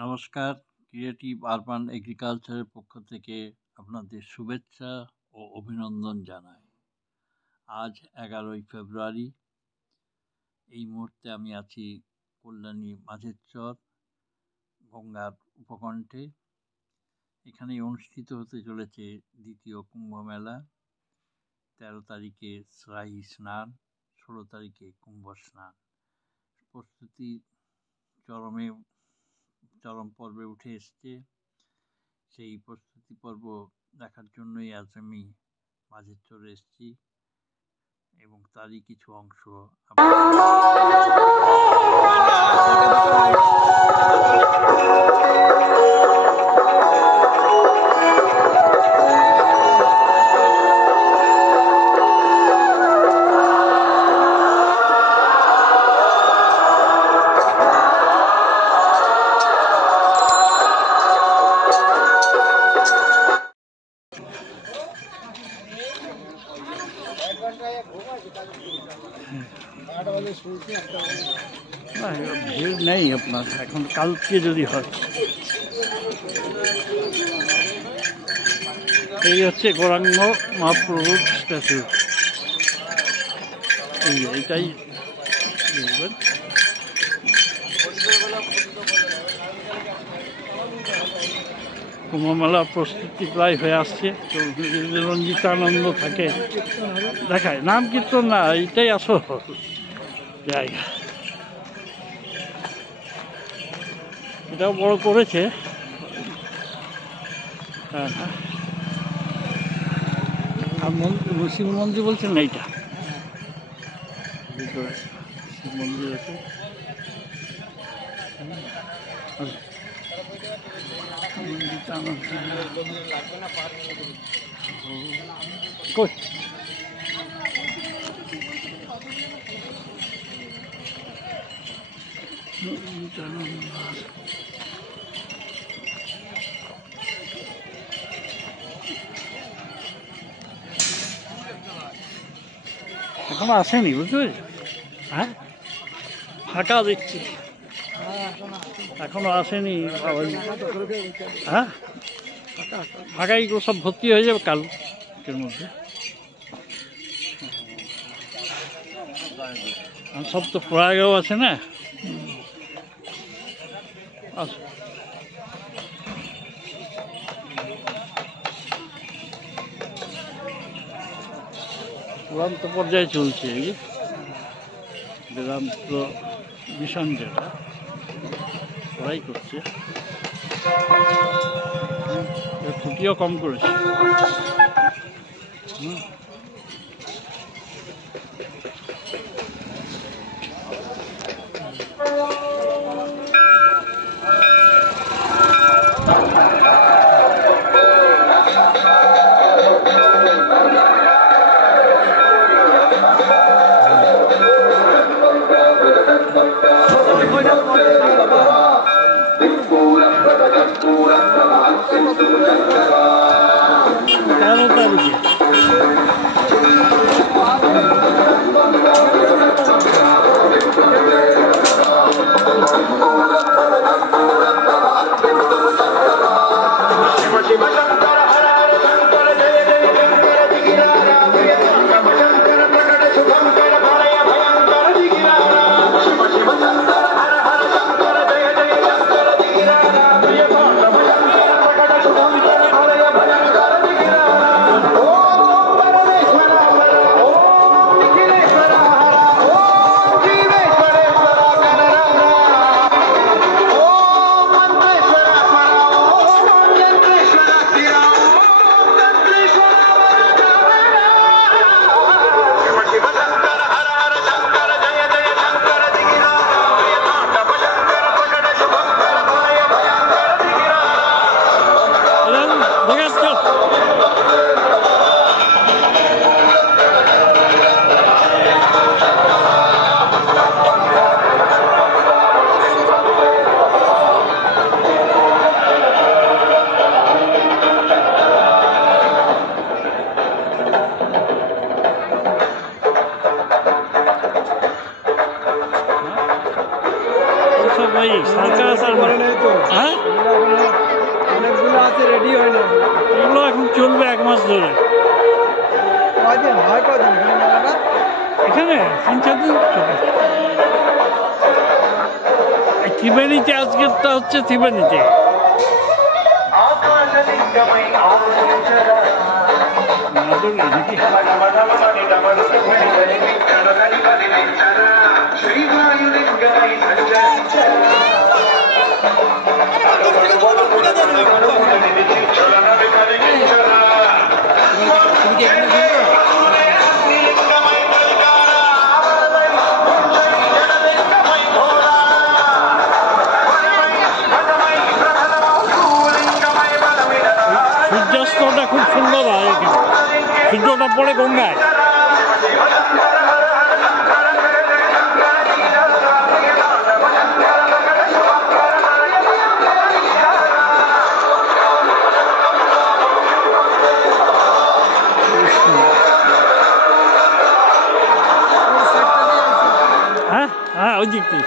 নমস্কার, creative urban এগ্রিকালচারের পক্ষ থেকে আপনাদের শুভেচ্ছা ও অভিনন্দন জানাই। আজ 11ই ফেব্রুয়ারি। এই মুহূর্তে আমি আছি কল্যাণী মাঝের চর, গঙ্গার উপকণ্ঠে। এখানে অনুষ্ঠিত হতে চলেছে দ্বিতীয় কুম্ভ মেলা। 13 তারিখে শ্রাহি স্নান, 16 তারিখে কুম্ভ স্নান। প্রস্তুতি চরম পর্বে উঠে এসছে। সেই প্রস্তুতি পর্ব দেখার জন্যই আজ আমি মাঝের চরে এসেছি এবং তারই কিছু অংশ ভিড় নেই আপনার এখন, কালকে যদি হয়। এই হচ্ছে গৌরাঙ্গ মহাপ্রভুর স্ট্যাচু। এইটাই দেখবেন। কুম্ভমেলা প্রস্তুতি প্রায় হয়ে আসছে। রঞ্জিতানন্দ থাকে দেখায়, নাম কীর্তন না, এইটাই আসল জায়গা। এটাও বড় করেছে। হ্যাঁ হ্যাঁ, আর শিব মন্দির বলছেন না, এইটা ভিতরে শিব মন্দির আছে। এখনো আসেনি, বুঝতে পেরেছি। হ্যাঁ, ফাঁকা দেখছি, এখনো আসেনি। হ্যাঁ, ফাঁকাই সব ভর্তি হয়ে যাবে কালকের মধ্যে। সব তো প্রয়াগেও আছে না। চূড়ান্ত পর্যায়ে চলছে বেদান্ত মিশন, যেটা ওরাই করছে। ছুটিও কম করেছে। ভাই সার্কাস আর হ্যাঁ অনেকগুলো আছে, রেডি হয় না। এগুলো এখন চলবে 1 মাস ধরে। কয়দিন হয়, কয়দিন এখানে মেলাটা? এখানে 3-4 দিন চলে। ত্রিবেণীতে আজকেরটা হচ্ছে ত্রিবেণীতে। সূর্যাস্তটা খুব সুন্দর হয় এখানে, সূর্যটা পড়ে গঙ্গায়। হ্যাঁ হ্যাঁ, ওই দিক থেকে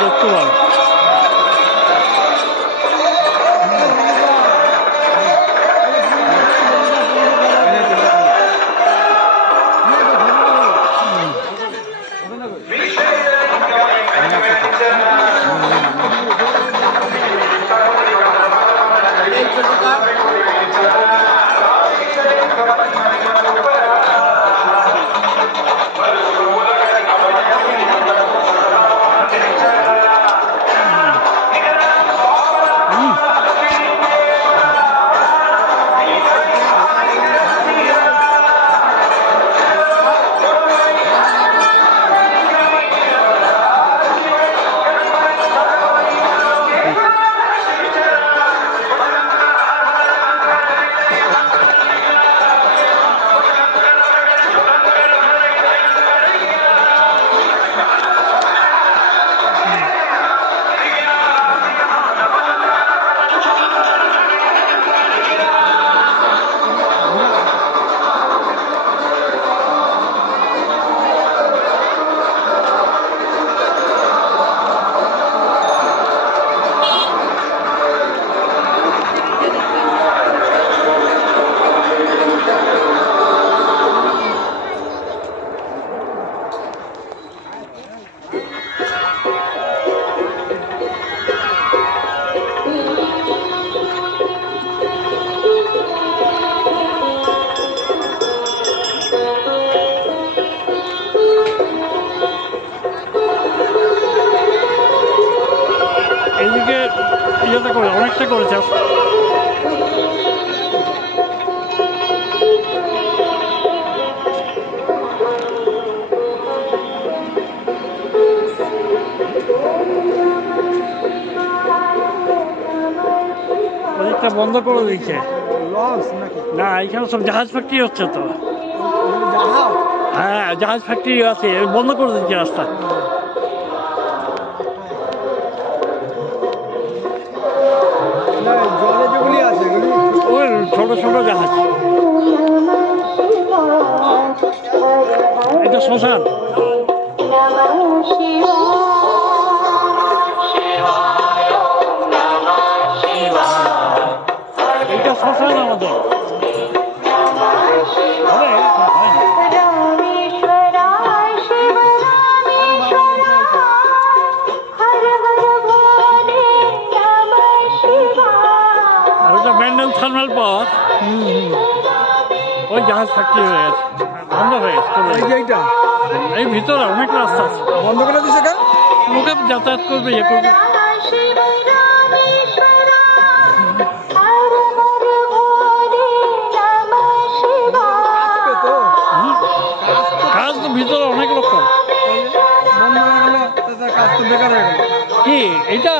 দেখতে পারো। এইদিকে ইয়েটা করে অনেকটা করেছে। ওদিকটা বন্ধ করে দিয়েছে। না, এখানে সব জাহাজ ফ্যাক্টরি হচ্ছে তো। হ্যাঁ, জাহাজ ফ্যাক্টরি আছে, বন্ধ করে দিচ্ছে রাস্তা। ওই ছোট ছোট জাহাজ। এটা শ্মশান। এটা শ্মশান আমাদের। থার্মাল পাওয়ার ওই জাহাজ ফ্যাক্টরি হয়ে গেছে, বন্ধ হয়ে গেছে। এই ভিতরে অনেক রাস্তা আছে, বন্ধ করে দিচ্ছে কেন? লোকে যাতায়াত করবে, ইয়ে করবে। কাজ তো ভিতরে অনেক লোক করে। কি এটা?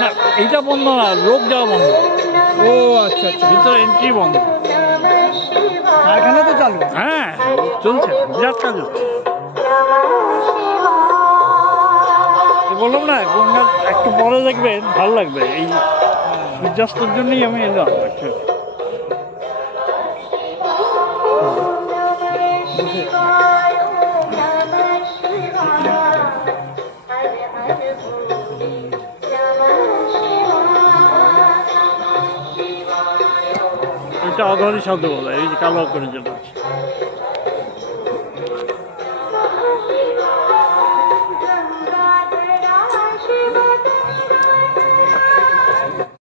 না, এটা বন্ধ না, লোক যাওয়া বন্ধ। ও আচ্ছা আচ্ছা, ভিতরে এন্ট্রি বন্ধ। কারখানা তো চালু? হ্যাঁ, চলছে, বিরাট কাজ হচ্ছে। বললাম না, গঙ্গা একটু পরে দেখবেন ভালো লাগবে। এই সূর্যাস্তের জন্যই আমি এলাম actually। এটা অঘরি শব্দ বলে, এই যে কালো করে যেটা